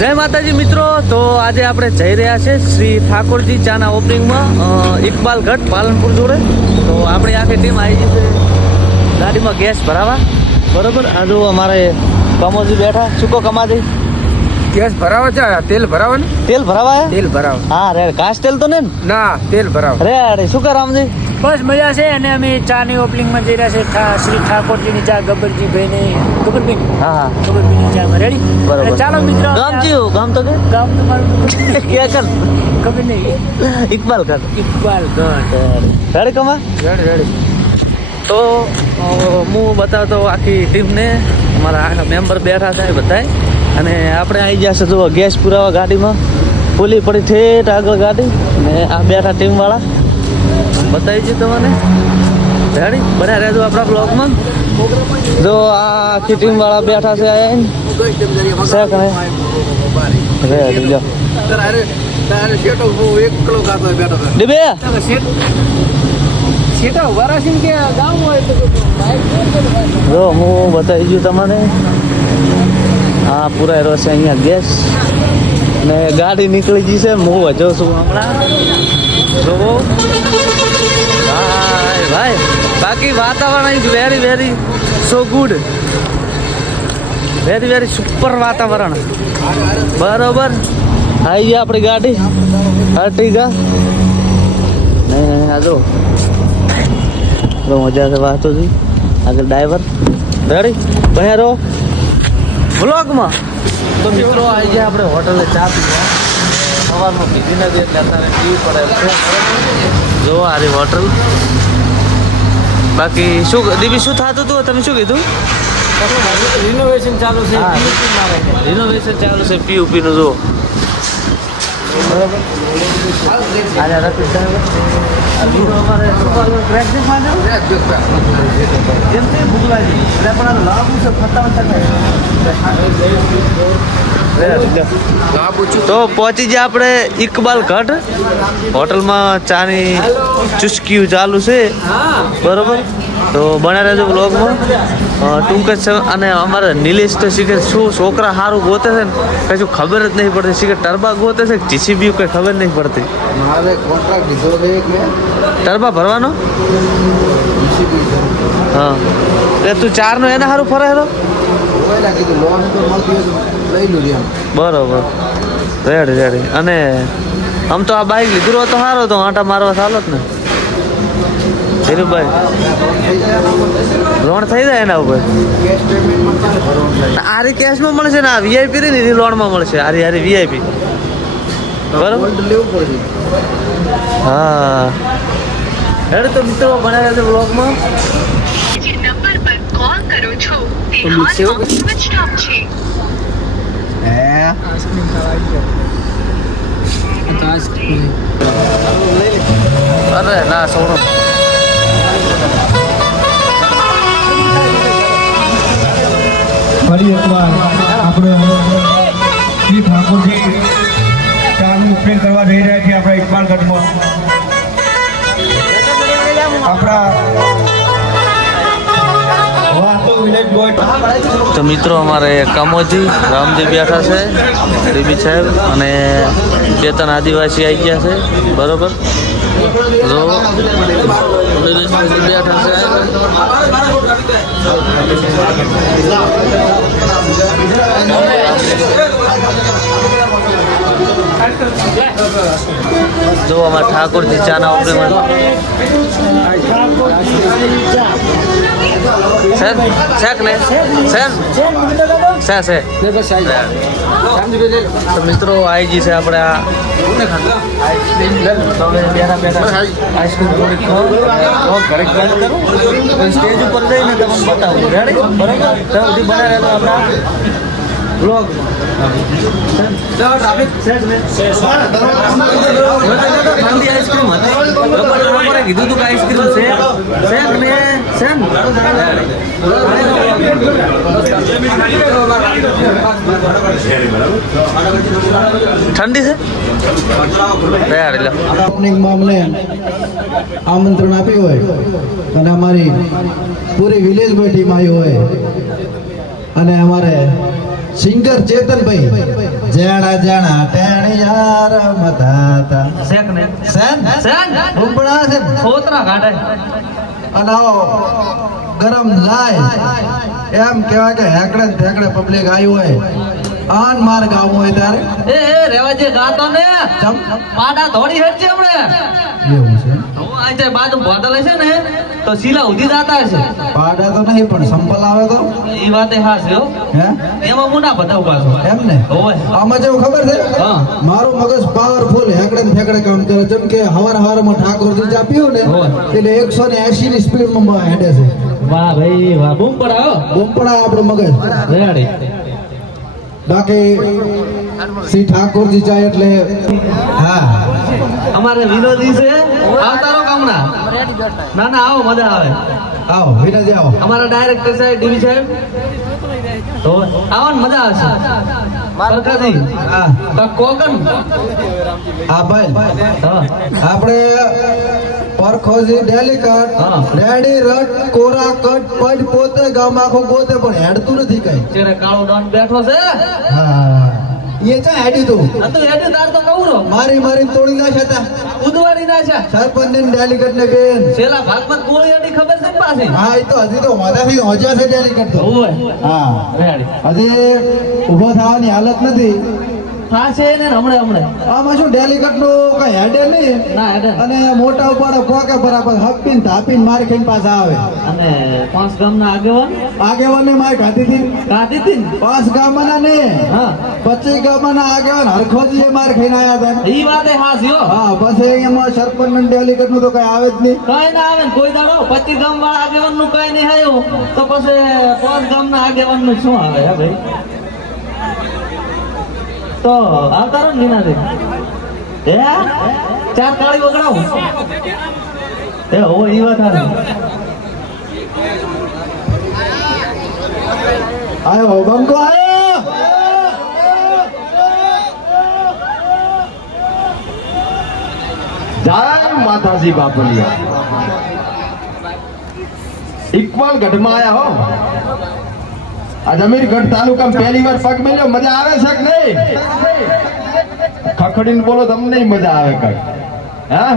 જય માતાજી મિત્રો, તો આજે આપણે જઈ રહ્યા છે શ્રી ઠાકોરજી ચાના ઓપનિંગમાં ઇકબાલ ગઢ પાલનપુર જોડે. તો આપણી આખી ટીમ આવી ગઈ છે ગાડીમાં ગેસ ભરાવા. બરોબર, આ જો અમારે કમોજી બેઠા. શું કહો કમાજી? ગેસ ભરાવા છે, તેલ ભરાવા ને તેલ ભરાવા? તેલ ભરાવા. હા રે, ઘાસ તેલ તો ને ના, તેલ ભરાવા. રે અરે શું કર રામજી? બસ મજા છે. અને અમે ચાની ઓપનિંગમાં જઈ રહ્યા છે શ્રી ઠાકોરજીની ચા, ગબ્બરજી ભાઈની ગબ્બરભાઈ. હા હા ગબ્બરભાઈની ચામાં રેડી. બરોબર. ચાલો મિત્રો. ગામ કયું? ગામ તો કે ગામ તમારું ક્યાં કર? ખબર નહીં. ઇકબાલ ગઢ. ઇકબાલ ગઢ. રેડી કમા? Ready ready. તો હું બતાવતો આખી ટીમને. અમારા આખા મેમ્બર બેઠા છે બધાય. અને આપણે આવી ગયા છે જો ગેસ પુરાવા ગાડીમાં. ખુલ્લી પડી ઠેઠ આગળ ગાડી. ને આ બેઠા ટીમવાળા બતાવી છે તમને. રેડી બન્યા રહેજો આપણા બ્લોગમાં. જો આ આખી ટીમવાળા બેઠા છે ડીબે શેઠા ઉભા રાખીને કે ગામ હોય તો જો હું બતાવી દઉં તમને. હા પૂરા રહ્યો છે અહીંયા ગેસ. ને ગાડી નીકળી ગઈ છે. હું વજો છું હમણાં. જોવો ભાઈ ભાઈ, બાકી વાતાવરણ is very very so good. Very very super વાતાવરણ. બરોબર, આવી ગયા આપણી ગાડી અર્ટિગા. નહીં આ જો બહુ મજા છે વાતો જી. આગળ ડ્રાઈવર રેડી બન્યા રહો વ્લોગમાં. તો મિત્રો આવી ગયા આપણે હોટલે ચા પીવા. સવારમાં પીધી નથી એટલે અત્યારે પીવી પડે છે. જો આ રી હોટલ. બાકી શું દીદી શું થતું હતું? તમે શું કીધું? રિનોવેશન ચાલુ છે. રિનોવેશન ચાલુ છે પીયુપીનું. જો બરાબર. આજે રતીશ સાહેબ આ લીધો અમારે ક્રેક છે માને જેમ તે ભૂગલાજી એટલે પણ આ લાભ છે 57%. તો પહોંચી ગયા આપણે ઇકબાલ ગઢ. હોટલમાં ચાની ચુસ્કીયું ચાલુ છે. બરોબર, તો બના રહેજો બ્લોગમાં. ટૂંક જ છે. અને અમારે નિલેશ તો શીખે શું છોકરા સારું ગોતે છે ને કશું ખબર જ નહીં પડતી. શીખે ટરબા ગોતે છે જીસીબી કંઈ ખબર નહીં પડતી. મારે કોન્ટ્રાક્ટ લીધો છે એક મેં ટરબા ભરવાનો. હા એટલે તું ચારનો એને સારું ફરે તો ઓયલા કીધું લોન તો મળતી હોય લઈ લો એમ. બરોબર, રેડી રેડી. અને આમ તો આ બાઈક લીધું હોત તો સારો તો આંટા મારવા ચાલો જ ને ધીરુભાઈ. લોન થઈ જાય એના ઉપર. કેશ પેમેન્ટમાં ચાલે ભરવાનું થાય. આ રી કેશમાં મળશે ને આ વીઆઈપી રી ને લોનમાં મળશે. આ રી વીઆઈપી. બરોબર, ગોલ્ડ લેવું પડે. હા હેડ. તો મિત્રો બનાવ્યા છે બ્લોગમાં. જે નંબર પર કોલ કરો છો તે હાલમાં સ્વિચ ઓફ છે. અરે ના સોનું ફરી એકવાર આપણે શ્રી ઠાકોરજી ચાનું ઉપયોગ કરવા જઈ રહ્યા છીએ આપણા ઇકબાલ ગઢમાં. આપણા વાતો વિલેજ બોય. તો મિત્રો અમારે કમોજી રામજી બેઠા છે, ડીબી સાહેબ અને બે ત્રણ આદિવાસી આવી ગયા છે. બરોબર, જો બેઠા છે. જો અમારા ઠાકોરજી ચાના ઓપનિંગમાં શેક ને શેન શા છે. તો મિત્રો આવી ગઈ છે આપણે આ આઈસ્ક્રીમ થોડીક ઘરે બંધ કરું સ્ટેજ ઉપર જઈને તમને બતાવું. રેડી બરાબર, ત્યાં સુધી બના રહેતો આપણા બ્લોગ. ઠંડી આઈસ્ક્રીમ હતી. કીધું તું કે આઈસ્ક્રીમ છે ને શેન. ઠંડી છે તૈયાર. એટલે ઓપનિંગમાં અમને આમંત્રણ આપ્યું હોય અને અમારી પૂરી વિલેજમાં ટીમ આવી હોય અને અમારે સિંગર ચેતનભાઈ જેણા જેણા ટેણિયા રમતા હતા. શેક ને સેન સેન ઉપડા છે ને? છોતરા કાઢે અને આવો ગરમ લાય એમ કહેવાય કે હેકડે ને ઠેકડે પબ્લિક આવ્યું હોય આન માર ગાવું હોય ત્યારે એ રેવાજે ગાતો ને ચમ પાડા ધોડી હેડ છે હમણે એવું છે. હું આજે બાજુ બોટલ છે ને તો શીલા ઉધી જાતા છે પાડા તો નહીં પણ સંપલ આવે તો ઈ વાતે હા છે હો હે એમાં મુના બતાવ પાછો એમ ને ઓય આમાં જેવું ખબર છે હા. મારું મગજ પાવરફુલ હેકડે ને ઠેકડે કામ કરે જેમ કે હવારમાં ઠાકોરજી ચા પીવું ને હોય. એટલે 180 ની સ્પીડમાં હેડે છે. વાહ ભાઈ વાહ બૂમ પડાવો બોમ્પડા આપણું મગજ રેડી બાકી શ્રી ઠાકોરજી ચા એટલે હા અમારે વિનોદી છે આવતારો કામના ના ના આવો મજા આવે આવો વિનોદ આવો અમારા ડાયરેક્ટર સાહેબ ડીવી સાહેબ તો આવો ને મજા આવશે સરકારી હા કોકન હા ભાઈ હા આપણે પરખોજી ડેલિકેટ હા. રેડી રટ કોરા કટ પડ પોતે ગામ આખું પોતે પણ હેડતું નથી કઈ ચેરે કાળો ડોન બેઠો છે હા એ ચા હેડી તું આ તો હેડે તાર તો કવરો મારી તોડી નાખ્યા હતા ઉદવાડી ના છે સરપંચ ને ડેલિકેટ ને બેન છેલ્લા ભાગમાં ગોળી અડી ખબર છે ને પાછી હા એ તો હજી તો હોદાથી હોજ્યા છે ડેલિકેટ તો ઓય હા રેડી હજી ઊભો થવાની હાલત નથી થાશે ને હમણે આમાં શું ડેલિકેટ નું કઈ હેડે નહીં ના હેડે અને મોટા ઉપાડો કોકે બરાબર હપ્પીને થાપીને માર ખાઈને પાછા આવે અને 5 ગામના આગેવાન આગેવાને માર ખાધી હતી કાઢી હતી ને 5 ગામના ને હા 25 ગામના આગેવાન હરખોજી માર ખાઈને આયા હતા ઈ વાતે હાસ્યો હા પછી એમાં સરપંચ ને ડેલિકેટ નું તો કઈ આવે જ નહીં કઈ ના આવે ને કોઈ દાડો 25 ગામ વાળા આગેવાન નું કઈ નહીં આવ્યું તો પછી 5 ગામના આગેવાન નું શું આવે હે ભાઈ તો આવતારો ને નીનાથી હે 4 કાળી વગડાવું એ હો ઈ વાત હારી આયો બંકો આયો જય માતાજી બાપલિયા ઇકબાલ ગઢમાં આયા હો આ જમીરગઢ તાલુકામાં પહેલી વાર પગ મેલ્યો મજા આવે છે કે નહીં ખખડીને બોલો તમને મજા આવે કઈ હા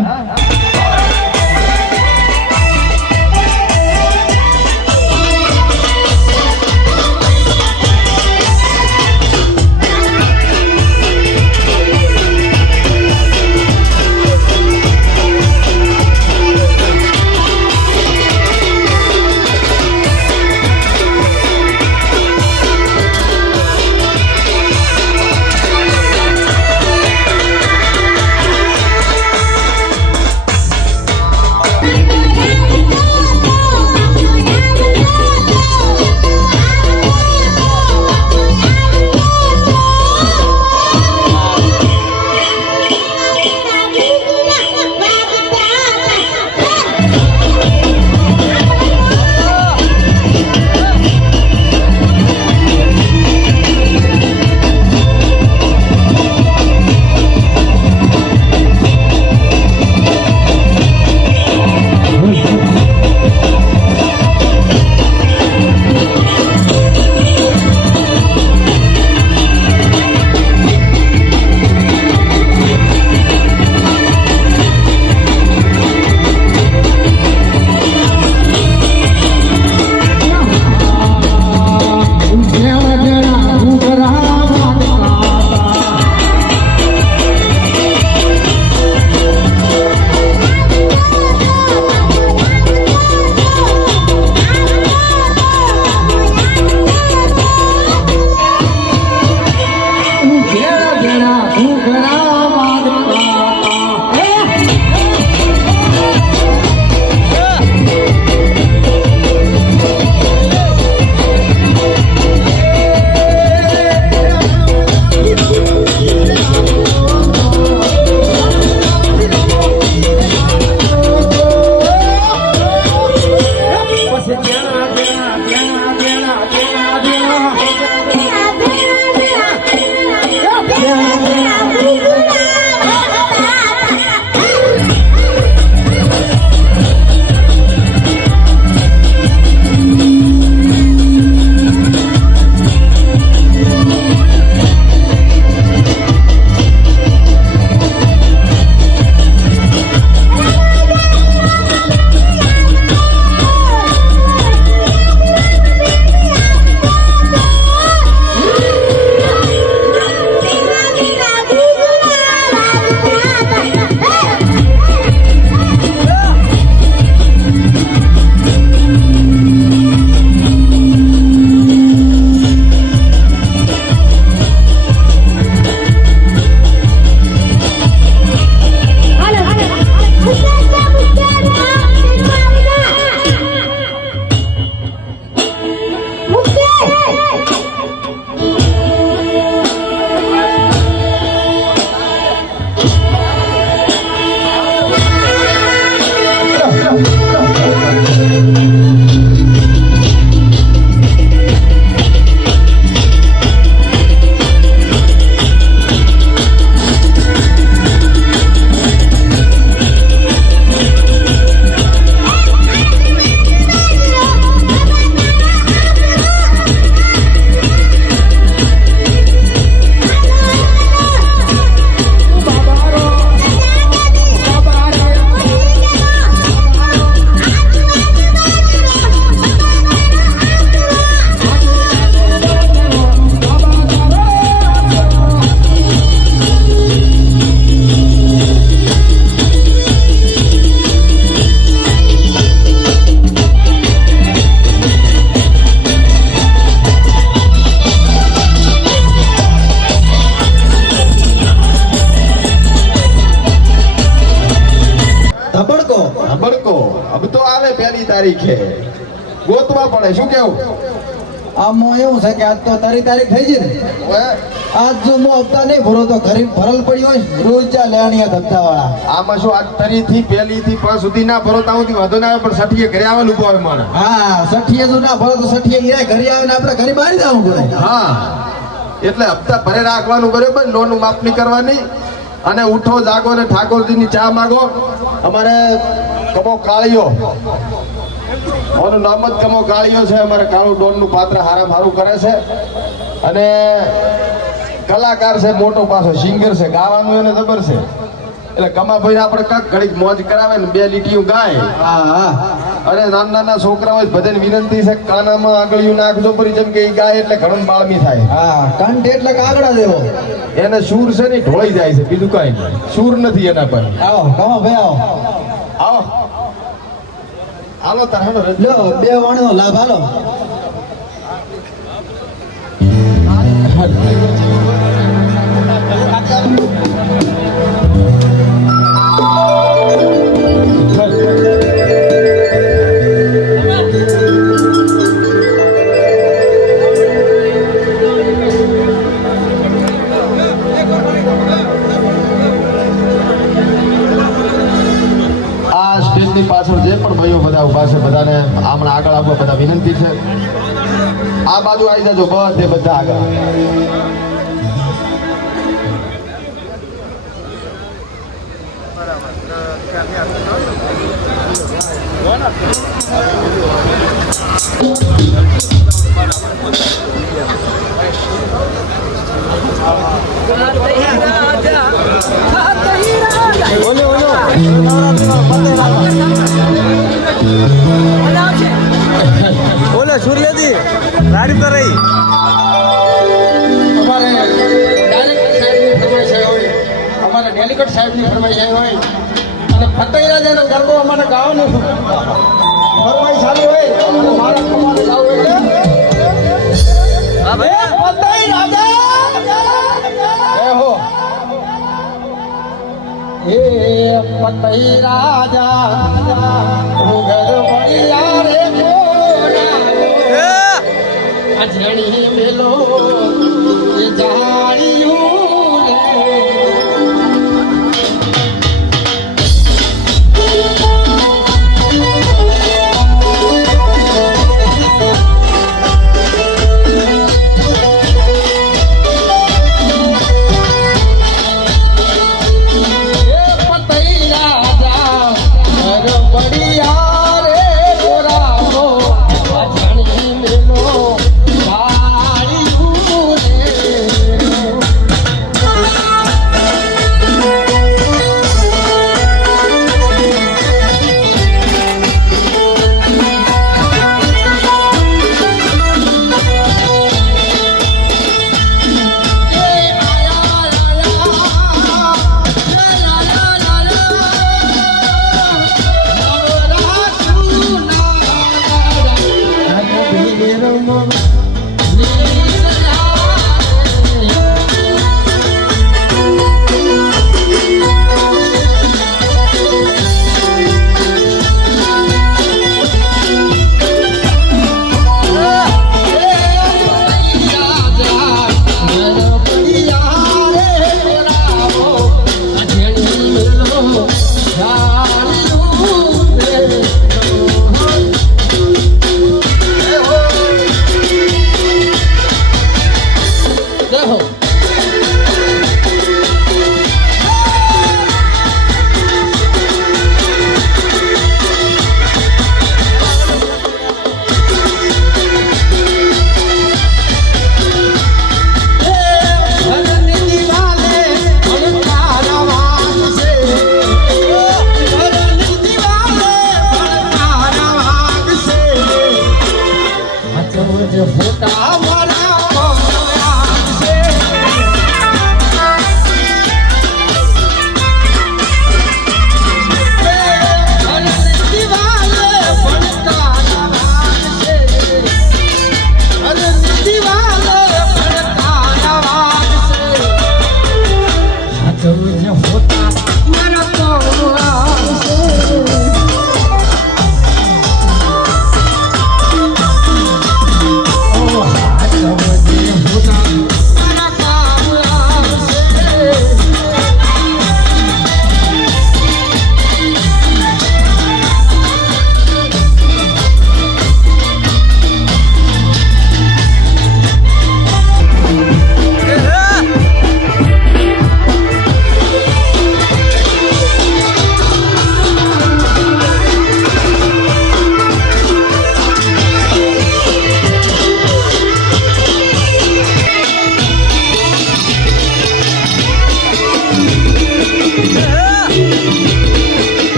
તારીખે ગોતવા પડે. શું કેવું? આમાં એવું છે કે આજ તો તારી તારીખ થઈ ગઈ ને. હવે આજ જો હું હપ્તા નહીં ભરો તો ઘરે ભરલ પડી હોય રોજ ચા લેવાની હપ્તા વાળા. આમાં શું આજ તરીથી પહેલી થી પાંચ સુધી ના ભરો ત્યાં સુધી વાંધો ના આવે, પણ સઠીએ ઘરે આવવાનું ઉભો આવે માણસ. હા, સઠીએ જો ના ભરો તો સઠીએ ઘરે આવે ને આપણે ઘરે બહાર જવું પડે. હા, એટલે હપ્તા ભરે રાખવાનું બરોબર, લોન માફ નહીં કરવાની. અને ઉઠો જાગો ને ઠાકોરજીની ચા માગો. અમારે કમો કાળીઓ, મારું નામ જ કમો કાળીઓ છે. અમારે કાળું ડોનનું પાત્ર હારામાં હારું કરે છે અને કલાકાર છે, મોટો પાછો સિંગર છે, ગાવાનું એને જબર છે. એટલે કમાભાઈને આપણે કાંક ઘડીક મોજ કરાવે ને બે લીટીઓ ગાય. હા હા, અને નાના નાના છોકરા હોય બધાને વિનંતી છે કાનામાં આંગળીઓ નાખજો પરી, જેમ કે એ ગાય એટલે ઘણું બાળમી થાય. હા, કંઠ એટલે કાગડા દેવો. એને સૂર છે ને ઢોળાઈ જાય છે, બીજું કાંઈ નહીં. સૂર નથી એના પર. આવો કમો ભાઈ આવો. આવો હાલો તારો લો બે વાણનો લાભ હાલો. પાછળ જે પણ ભાઈઓ બધા ઉભા છે બધાને હમણાં આગળ આવવા બધા વિનંતી છે. આ બાજુ આવી જજો બધે બધા આગળ. બોલો સુરલેજી ગાડી પર રહી. અમારે ડેલિકેટ સાહેબની ફરમાઈશ આવી હોય અને ફતેહ રાજાનો ગરબો અમારે ગાવાનો ફરમાઈશ ચાલુ હોય મારા કમાને ગાવું એટલે હા ભાઈ, ફતેહ રાજા હો હે ફતેહ રાજા ઉગર બળિયા રે મોરા અજણી મેલો એ જાળિયું રે.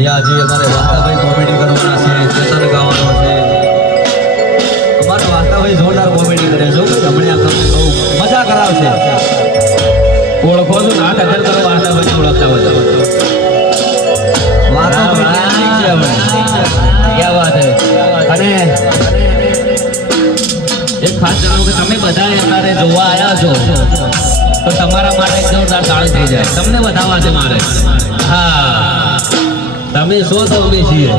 અહીંયા જે અમારે વાર્તાભાઈ કોમેડી કરવાના છે, ચેતન ગાવાનો છે. અમારા વાર્તાભાઈ જોરદાર કોમેડી કરે છે. હમણાં તમને બહુ મજા કરાવશે. ઓળખો છો ના કદર કરો વાર્તાભાઈ ઓળખતા હોય ક્યાં વાત હે. અને એક ખાસ જણાવું કે તમે બધા અત્યારે જોવા આવ્યા છો તો તમારા માટે એક જોરદાર તાળી થઈ જાય. તમને બતાવવા છે મારે. હા, તમે શું તો અમે છીએ.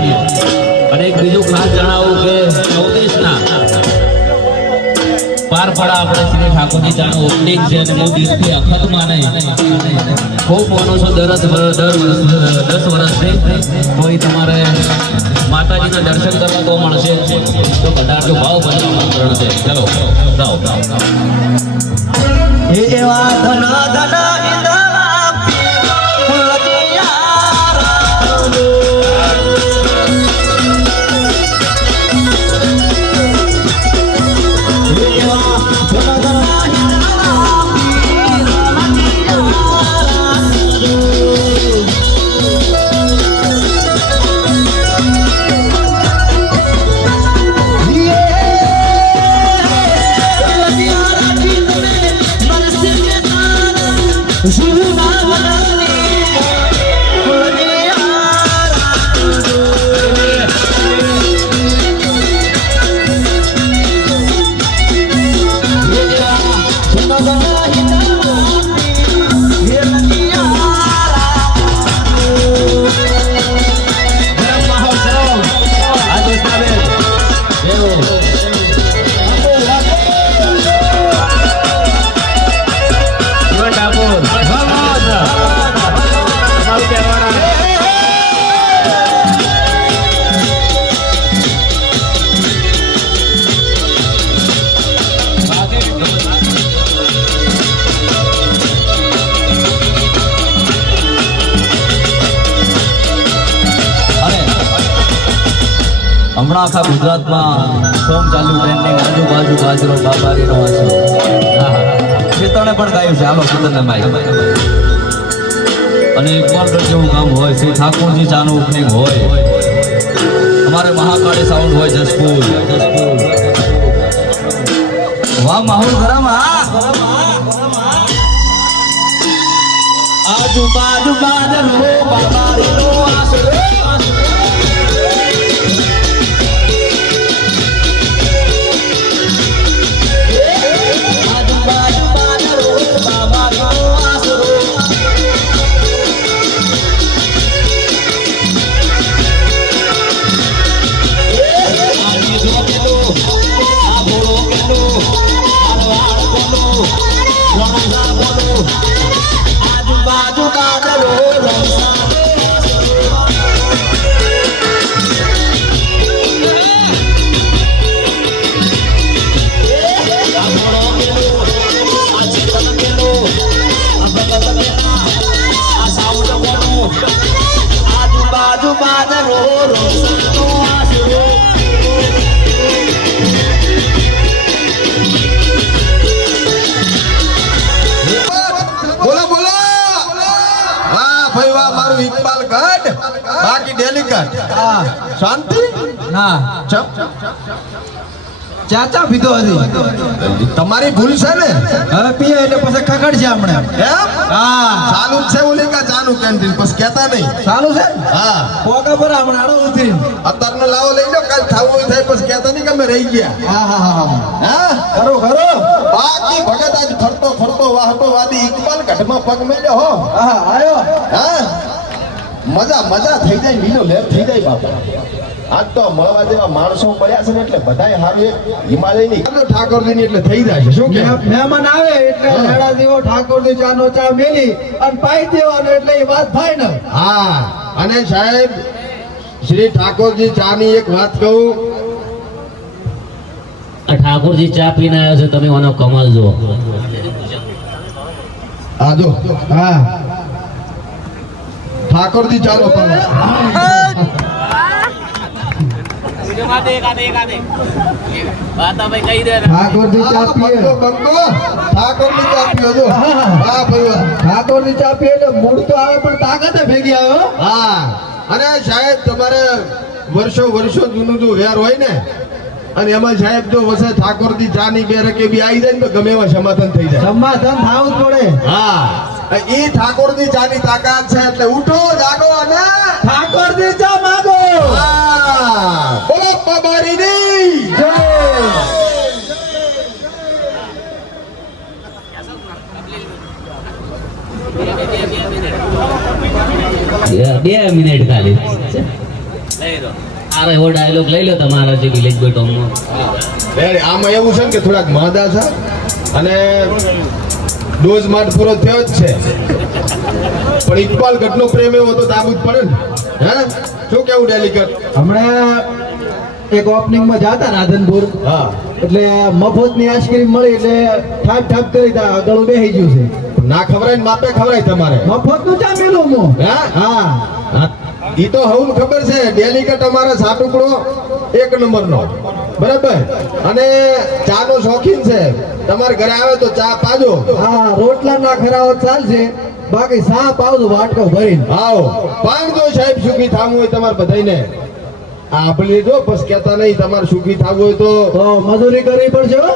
અને એક બીજું ખાસ જણાવું કે 14ના પારપડા આપણે શ્રી ઠાકોરજી ચાનું ઓપનિંગ છે અને બહુ દિવસથી અખતમાં નહીં. ખૂબ માનો છો દર 10 વર્ષથી તો એ તમારે માતાજીના દર્શન કરવા તો મળશે. તો કદાચ ભાવ ભજન આમંત્રણ છે. ચલો જાઓ. એવા ધના ધના હમણાં આખા ગુજરાતમાં સોંગ ચાલુ ટ્રેન્ડિંગ આજુબાજુ બાજરો બાબારીનો વાંચો. ચેતને પણ ગાયું છે. હાલો ચેતનને માઈ. અને ઇકબાલ જેવું કામ હોય, શ્રી ઠાકોરજી ચાનું ઓપનિંગ હોય, અમારે મહાકાળી સાઉન્ડ હોય, જસપુર. વાહ માહોલ ગરમ. આજુબાજુ બાજરો બાબારીનો આશરો. આજુબાજુ બાદલો ડેલિકેટ હા શાંતિ ના ચપ ચાચા પીધો હતી તમારી ભૂલ છે ને હવે પીએ એટલે પછી ખખડ છે હમણે એમ હા ચાલુ જ છે ઓલી કા ચાલુ કેન્ટીન પછી કહેતા નહીં ચાલુ છે હા પોકા પર હમણે આડો ઉતરી અત્યારનો લાવો લઈ લો કાલ ખાવું હોય થાય પછી કહેતા નહીં કે અમે રહી ગયા હા હા હા હા ખરો ખરો બાકી ભગત આજ ફરતો ફરતો વાહતો વાદી ઇકબાલ ગઢમાં પગ મેલ્યો હો હા આયો હા મજા મજા થઈ જાય લીલો લેર થઈ જાય બાપા આજ તો મળવા જેવા માણસો મળ્યા છે ને એટલે બધાય હારું એક હિમાલયની ઠાકોરજીની એટલે થઈ જાય છે શું કે મહેમાન આવે એટલે હેડા જેવો ઠાકોરજી ચાનો ચા મેલી અને પાઈ દેવાનો એટલે એ વાત થાય ને હા અને સાહેબ શ્રી ઠાકોરજી ચાની એક વાત કહું આ ઠાકોરજી ચા પીને આવ્યો છે તમે એનો કમાલ જુઓ આ જો હા ઠાકોરજી ચાલો તમે ઠાકોરજી ચા પીએ બંકો ઠાકોરજી ચા પીઓ જો હા ભાઈ વાહ. ઠાકોરજી ચા પીએ એટલે મૂડ તો આવે પણ તાકાતે ભેગી આવે હો. હા અને સાહેબ તમારે વર્ષો વર્ષો જૂનું જો વેર હોય ને અને એમાં સાહેબ જો વસે ઠાકોરજી ચા ની બે રકે બી આવી જાય ને તો ગમે એવા સમાધાન થઈ જાય સમાધાન થાવું જ પડે હા એ ઠાકોરજી ચા ની તાકાત છે એટલે ઉઠો જાગો અને ઠાકોરજી ચા માગો હા બોલો પબારીની જય બે મિનિટ ખાલી અરે એવો ડાયલોગ લઈ લો તમારા જે વિલેજ બેટોમાં રેડી. આમાં એવું છે ને કે થોડાક માદા છે અને ડોઝ માટે પૂરો થયો જ છે પણ ઇકબાલ ગઢનો પ્રેમ એવો તો દાબુ જ પડે ને હે શું કેવું ડેલિકેટ હમણાં એક ઓપનિંગ માં જાતા રાધનપુર હા એટલે મફત ની આઈસ્ક્રીમ મળી એટલે ઠાપ ઠાપ કરી તા ગળું બેસી ગયું છે ના ખવરાય ને માપે ખવરાય તમારે મફત નું ચા મેલું હું હે હા ઈ તો હવું ખબર છે ડેલિકેટ અમારા સાટુકડો એક નંબરનો બરાબર અને ચા નો શોખીન છે તમારે ઘરે આવે તો ચા પાજો હા રોટલા ના ખરાવો ચાલશે બાકી સા પાવજો વાટકો ભરીને આવો પણ જો સાહેબ સુખી થવું હોય તમારે બધાને આપણે જો બસ કહેતા નહીં તમારે સુખી થવું હોય તો તો મજૂરી કરવી પડશે હો.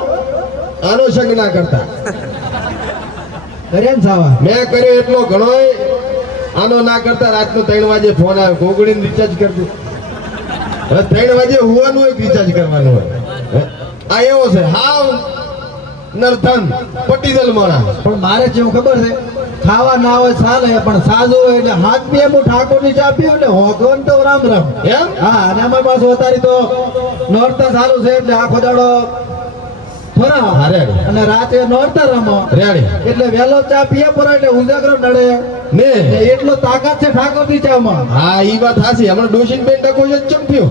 આનો સંગ ના કરતા કર્યા ને સાવા મેં કર્યો એટલો ઘણોય આનો ના કરતા રાતનો 3 વાગે ફોન આવ્યો કોગડીને રિચાર્જ કરજો હવે 3 વાગે હોવાનું હોય રિચાર્જ કરવાનું હોય હે? આ એવો છે હાવ નરધન પટીદલ માણા પણ મારે જેવું ખબર છે ખાવા ના હોય ચાલે પણ સાજુ હોય એટલે હાથ પીએ હું ઠાકોરની ચા પીવું એટલે હોગવન તો રામ રામ એમ હા અને અમારી પાસે અત્યારે તો નોરતા ચાલુ છે એટલે આખો દાડો ફરાવા હા, રેડી. અને રાતે નોરતા રમો રેડી એટલે વહેલો ચા પીએ પર એટલે ઉજાગરો નડે ને એટલે એટલો તાકાત છે ઠાકોરની ચામાં હા ઈ વાત હાચી હમણાં ડોશીન બેન ડકો છે ચમપ્યો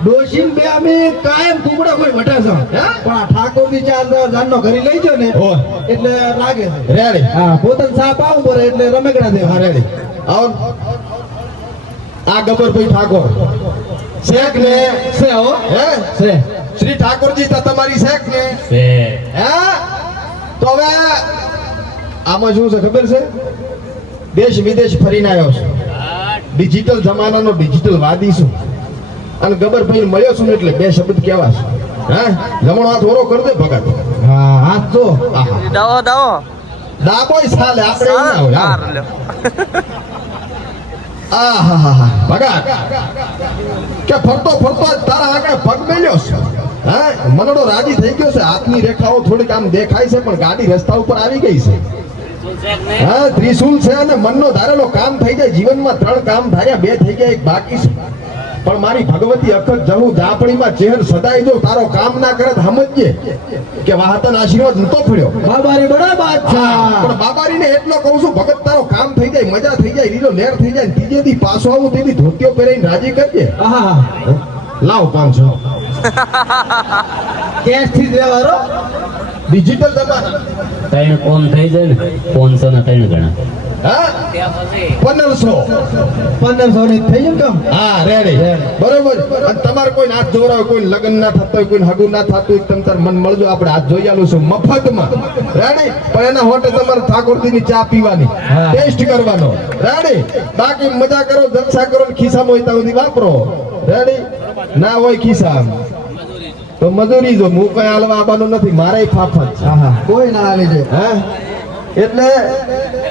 ડોશીન બે અમે કાયમ ટુકડા કોઈ વટા છે હે? પણ આ ઠાકોરની ચા જાનનો ઘરે લઈ જાવ ને ઓય. એટલે લાગે છે રેડી હા પોતાને સાપ આવું પડે એટલે રમેકડા દે હા રેડી આવો આ ગબરભાઈ ઠાકોર શેખ ને છે હો હે છે શ્રી ઠાકોરજી તો તમારી શેખ ને છે હે તો હવે આમાં શું છે ખબર છે દેશ વિદેશ ફરીને આવ્યો છું ડિજિટલ જમાનાનો ડિજિટલ વાદી છું અને ગબરભાઈ મળ્યો છું ને એટલે બે શબ્દ કહેવા છું હે જમણો હાથ ઓરો કરી દે ભગત હા હાથ તો આહા દાવો દાવો ડાબોય સાલે આપણે એવું ના હોય સારું હા. લ્યો. આહાહા. ભગત કે ફરતો ફરતો જ તારા આગળ પગ મેલ્યો છે હે મનડો રાજી થઈ ગયો છે હાથની રેખાઓ થોડીક આમ દેખાય છે પણ ગાડી રસ્તા ઉપર આવી ગઈ છે હા ત્રિશુલ છે અને મનનો ધારેલો કામ થઈ જાય જીવનમાં 3 કામ ધાર્યા 2 થઈ ગયા 1 બાકી છે પણ મારી ભગવતી અખત જહું જાપણીમાં ચહેર સદાય જો તારો કામ ના કરે તો સમજજે કે વાહતન આશીર્વાદ નતો પડ્યો બાબારી બડા બાદશાહ પણ બાબારીને એટલો કહું છું ભગત તારો કામ થઈ જાય મજા થઈ જાય લીલો લહેર થઈ જાય ને ત્રીજે દી પાછો આવું તેની ધોતીઓ પહેરીને રાજી કરજે આહા લાવ 500 કેશ થી દેવારો ડિજિટલ જમાના 3 કોમ થઈ જાય ને 500 ના 3 ગણા હા ત્યાં પછી 1500 ની થઈ ગયું કામ હા રેડી બરોબર અને તમારે કોઈ હાથ જોરાવ કોઈ લગ્ન ના થતો હોય કોઈ હગું ના થતું હોય તમે તાર મન મળજો આપણે હાથ જોઈ આલું છું મફતમાં રેડી પણ એના હોટે તમારે ઠાકોરજી ની ચા પીવાની ટેસ્ટ કરવાનો રેડી બાકી મજા કરો જલસા કરો ને ખિસ્સામાં હોય ત્યાં સુધી વાપરો રેડી ના હોય ખિસ્સા તો મજૂરી જો હું કઈ હાલવા આવવાનું નથી મારે ફાફત છે કોઈ ના આવી જાય હા એટલે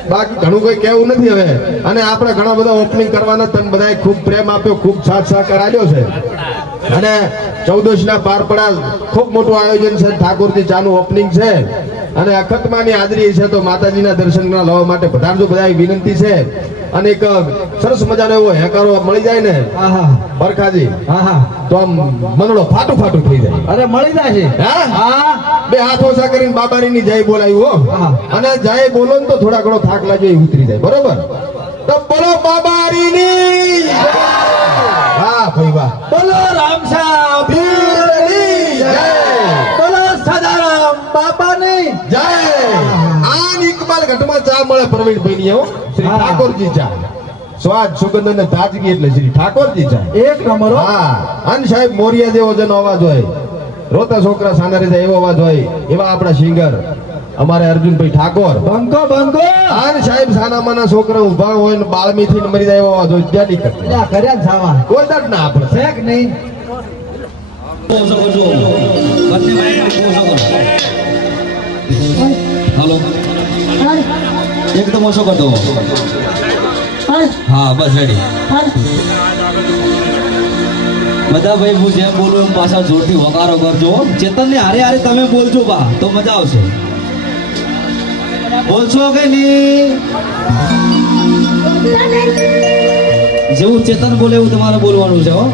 બાકી ઘણું કોઈ કહેવું નથી હવે અને આપણે ઘણા બધા ઓપનિંગ કરવાના તમે બધાએ ખૂબ પ્રેમ આપ્યો ખૂબ સાથ સહકાર આપ્યો છે અને 14 ના પાર પડા ખૂબ મોટું આયોજન છે ઠાકોરજી ચાનું ઓપનિંગ છે અને અખતમાની હાજરી છે તો માતાજીના દર્શન લાવવા માટે પધારજો બધાએ વિનંતી છે અને એક સરસ મજાનો એવો હેકારો મળી જાય ને બરખાજી તો આમ મનડો ફાટું ફાટું થઈ જાય અરે મળી જાય છે હા બે હાથ ઓછા કરીને બાબારીની જય બોલાવ્યું હો અને જય બોલો ને તો થોડા ઘણો થાક લાગ્યો એ ઉતરી જાય બરોબર તો બોલો બાબારીની હા ભાઈ વાહ બોલો રામસા પીરની જય બોલો સદારામ બાપાની જય આન ઇકબાલ ઘટમાં ચા મળે પ્રવીણભાઈ ની હો શ્રી ઠાકોરજી ચા સ્વાદ સુગંધ અને તાજગી એટલે શ્રી ઠાકોરજી ચા એક નંબર હા અન સાહેબ મોરિયા જેવો જેનો અવાજ હોય રોતા છોકરા સાનારી જાય એવો અવાજ હોય એવા આપણા સિંગર અમારે અર્જુનભાઈ ઠાકોર બંકો આન સાહેબ સાનામાના છોકરા ઉભા હોય ને બાળમી થી મરી જાય એવો અવાજ હોય ત્યાંની કરતા કર્યા જાવા કોઈ દર્દ ના આપણે ફેક નહીં હાલો એકદમ ઓછો કરતો હા બસ રેડી બધા ભાઈ હું જેમ બોલું એમ પાછા જોરથી વકારો કરજો ચેતન ને હારે હારે તમે બોલજો બા તો મજા આવશે બોલશો કે નહીં જેવું ચેતન બોલે એવું તમારે બોલવાનું છે હો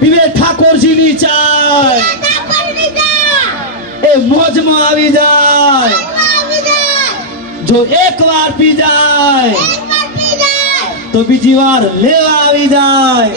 પીવે ઠાકોરજીની ચાય એ મોજમાં આવી જાય જો એક વાર પી જાય તો બીજી વાર લેવા આવી જાય